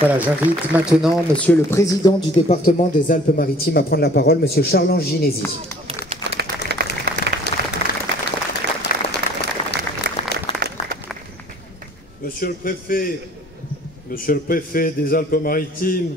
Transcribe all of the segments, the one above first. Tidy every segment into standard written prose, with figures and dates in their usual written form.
Voilà, j'invite maintenant Monsieur le Président du département des Alpes-Maritimes à prendre la parole, Monsieur Charles-Ange Ginesi. Monsieur le Préfet des Alpes-Maritimes,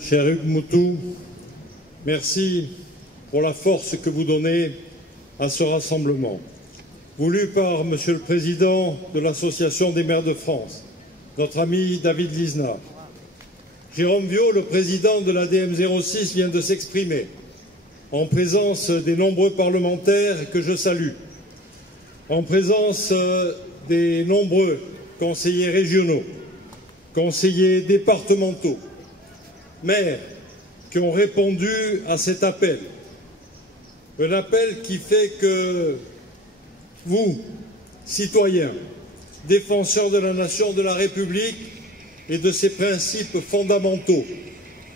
cher Hugues Moutou, merci pour la force que vous donnez à ce rassemblement. Voulu par Monsieur le Président de l'Association des maires de France, notre ami David Lisnard. Jérôme Viaud, le président de l'ADM 06, vient de s'exprimer en présence des nombreux parlementaires que je salue, en présence des nombreux conseillers régionaux, conseillers départementaux, maires qui ont répondu à cet appel. Un appel qui fait que vous, citoyens, défenseurs de la nation, de la République et de ses principes fondamentaux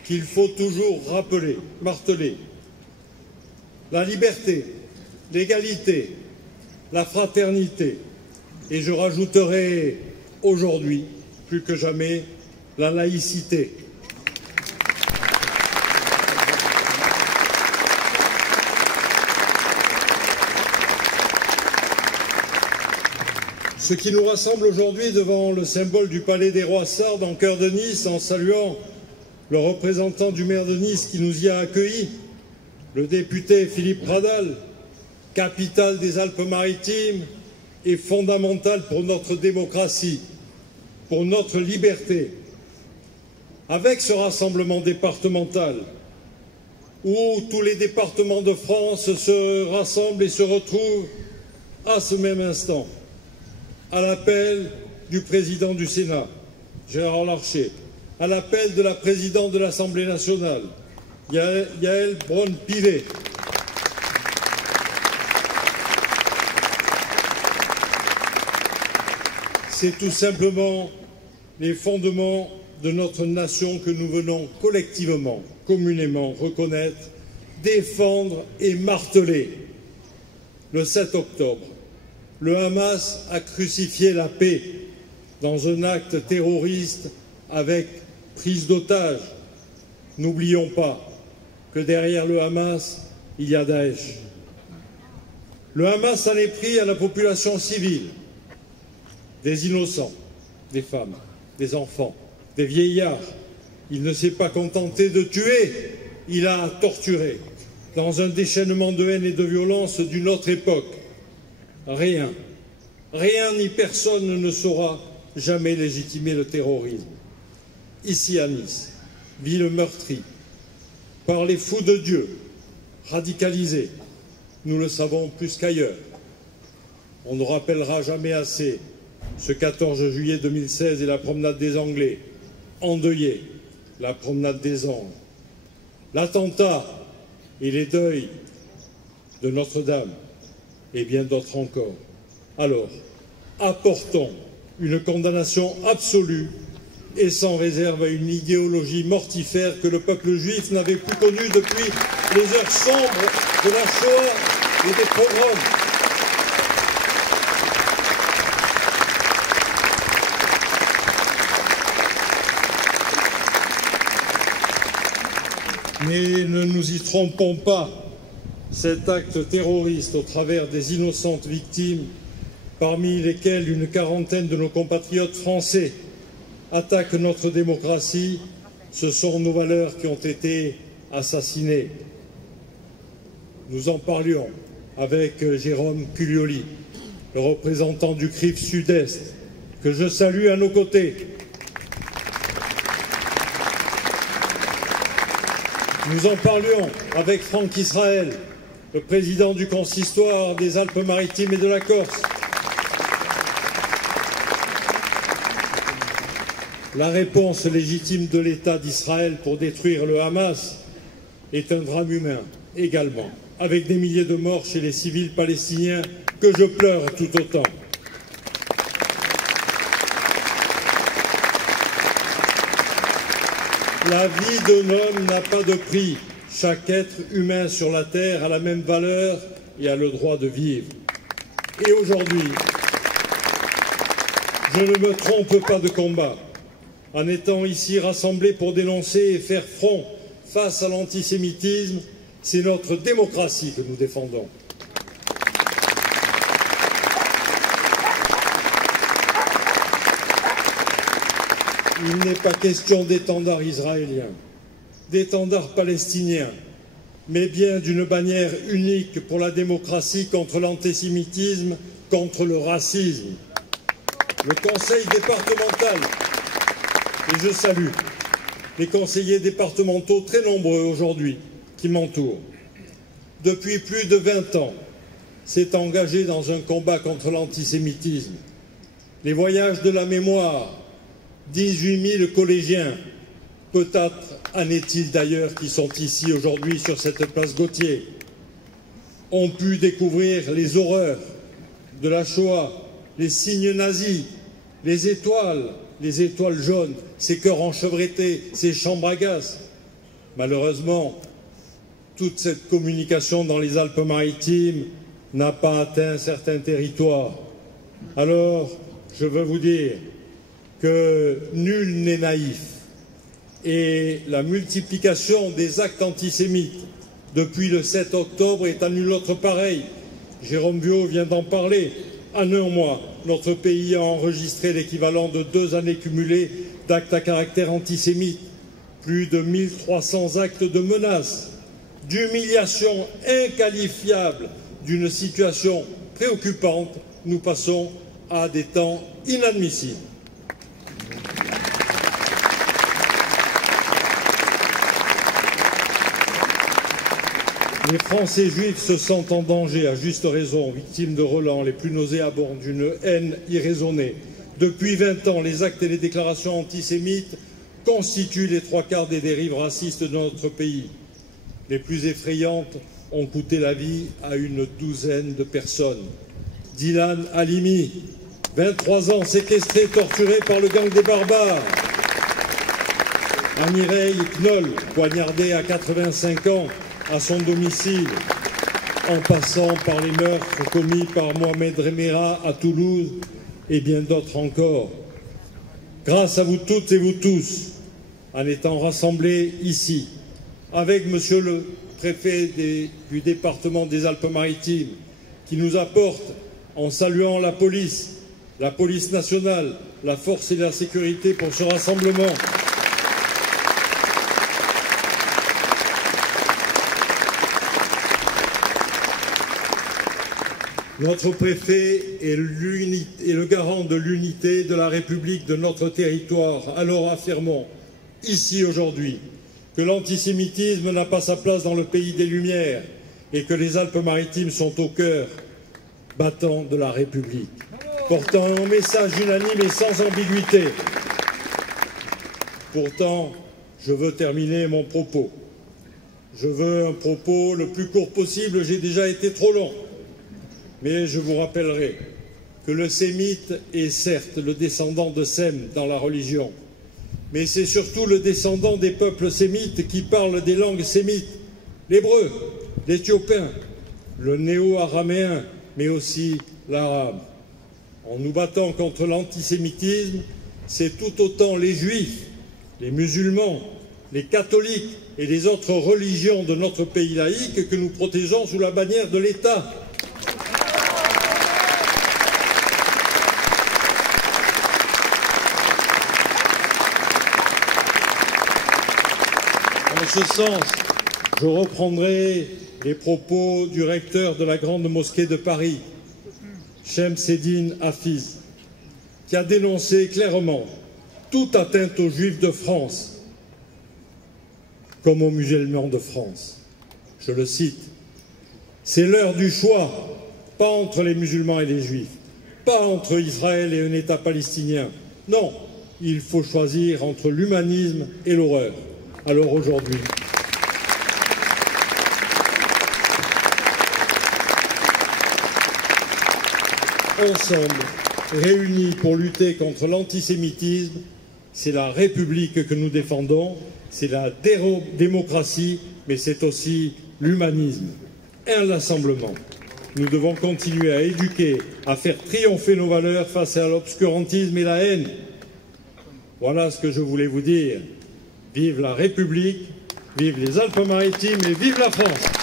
qu'il faut toujours rappeler, marteler, la liberté, l'égalité, la fraternité, et je rajouterai aujourd'hui, plus que jamais, la laïcité. Ce qui nous rassemble aujourd'hui devant le symbole du Palais des Rois Sardes en cœur de Nice, en saluant le représentant du maire de Nice qui nous y a accueillis, le député Philippe Pradal, capitale des Alpes-Maritimes, est fondamental pour notre démocratie, pour notre liberté. Avec ce rassemblement départemental, où tous les départements de France se rassemblent et se retrouvent à ce même instant, à l'appel du président du Sénat, Gérard Larcher, à l'appel de la présidente de l'Assemblée nationale, Yaël Braun-Pivet, c'est tout simplement les fondements de notre nation que nous venons collectivement, communément reconnaître, défendre et marteler. Le 7 octobre, le Hamas a crucifié la paix dans un acte terroriste avec prise d'otages. N'oublions pas que derrière le Hamas, il y a Daesh. Le Hamas s'en est pris à la population civile, des innocents, des femmes, des enfants, des vieillards. Il ne s'est pas contenté de tuer, il a torturé, dans un déchaînement de haine et de violence d'une autre époque. Rien ni personne ne saura jamais légitimer le terrorisme. Ici à Nice, ville meurtrie par les fous de Dieu, radicalisés, nous le savons plus qu'ailleurs. On ne rappellera jamais assez ce 14 juillet 2016 et la promenade des Anglais, endeuillée, la promenade des Anges, l'attentat et les deuils de Notre-Dame, et bien d'autres encore. Alors, apportons une condamnation absolue et sans réserve à une idéologie mortifère que le peuple juif n'avait plus connue depuis les heures sombres de la Shoah et des pogroms. Mais ne nous y trompons pas. Cet acte terroriste au travers des innocentes victimes, parmi lesquelles une quarantaine de nos compatriotes français, attaque notre démocratie, ce sont nos valeurs qui ont été assassinées. Nous en parlions avec Jérôme Culioli, le représentant du CRIF Sud-Est, que je salue à nos côtés. Nous en parlions avec Franck Israël, le président du consistoire des Alpes-Maritimes et de la Corse. La réponse légitime de l'État d'Israël pour détruire le Hamas est un drame humain également, avec des milliers de morts chez les civils palestiniens que je pleure tout autant. La vie d'un homme n'a pas de prix. Chaque être humain sur la terre a la même valeur et a le droit de vivre. Et aujourd'hui, je ne me trompe pas de combat. en étant ici rassemblés pour dénoncer et faire front face à l'antisémitisme, c'est notre démocratie que nous défendons. Il n'est pas question d'étendard israélien, d'étendard palestinien, mais bien d'une bannière unique pour la démocratie contre l'antisémitisme, contre le racisme. Le conseil départemental, et je salue les conseillers départementaux très nombreux aujourd'hui qui m'entourent, depuis plus de 20 ans, s'est engagé dans un combat contre l'antisémitisme. Les voyages de la mémoire, 18 000 collégiens, peut-être en est-il d'ailleurs, qui sont ici aujourd'hui sur cette place Gautier, ont pu découvrir les horreurs de la Shoah, les signes nazis, les étoiles jaunes, ces cœurs enchevêtrés, ces chambres à gaz. Malheureusement, toute cette communication dans les Alpes-Maritimes n'a pas atteint certains territoires. Alors, je veux vous dire que nul n'est naïf et la multiplication des actes antisémites depuis le 7 octobre est à nul autre pareil. Jérôme Viau vient d'en parler. En un mois, notre pays a enregistré l'équivalent de 2 années cumulées d'actes à caractère antisémite, plus de 1300 actes de menaces, d'humiliation inqualifiable, d'une situation préoccupante. Nous passons à des temps inadmissibles. Les Français juifs se sentent en danger, à juste raison, victimes de relents les plus nauséabonds d'une haine irraisonnée. Depuis 20 ans, les actes et les déclarations antisémites constituent les 3/4 des dérives racistes de notre pays. Les plus effrayantes ont coûté la vie à une 12aine de personnes. Dylan Halimi, 23 ans, séquestré, torturé par le gang des barbares. Amireille Knoll, poignardé à 85 ans à son domicile, en passant par les meurtres commis par Mohamed Remera à Toulouse et bien d'autres encore. Grâce à vous toutes et vous tous, en étant rassemblés ici, avec Monsieur le préfet du département des Alpes-Maritimes, qui nous apporte, en saluant la police nationale, la force et la sécurité pour ce rassemblement. Notre préfet est le garant de l'unité de la République de notre territoire. Alors affirmons, ici aujourd'hui, que l'antisémitisme n'a pas sa place dans le pays des Lumières et que les Alpes-Maritimes sont au cœur battant de la République, portant un message unanime et sans ambiguïté. Pourtant, je veux terminer mon propos. Je veux un propos le plus court possible, j'ai déjà été trop long. Mais je vous rappellerai que le sémite est certes le descendant de Sem dans la religion, mais c'est surtout le descendant des peuples sémites qui parlent des langues sémites, l'hébreu, l'éthiopien, le néo-araméen, mais aussi l'arabe. En nous battant contre l'antisémitisme, c'est tout autant les juifs, les musulmans, les catholiques et les autres religions de notre pays laïque que nous protégeons sous la bannière de l'État. En ce sens, je reprendrai les propos du recteur de la Grande Mosquée de Paris, Shemseddine Hafiz, qui a dénoncé clairement toute atteinte aux Juifs de France comme aux musulmans de France. Je le cite, « C'est l'heure du choix, pas entre les musulmans et les Juifs, pas entre Israël et un État palestinien. Non, il faut choisir entre l'humanisme et l'horreur. » Alors aujourd'hui, ensemble, réunis pour lutter contre l'antisémitisme, c'est la République que nous défendons, c'est la démocratie, mais c'est aussi l'humanisme. Inlassablement, nous devons continuer à éduquer, à faire triompher nos valeurs face à l'obscurantisme et la haine. Voilà ce que je voulais vous dire. Vive la République, vive les Alpes-Maritimes et vive la France!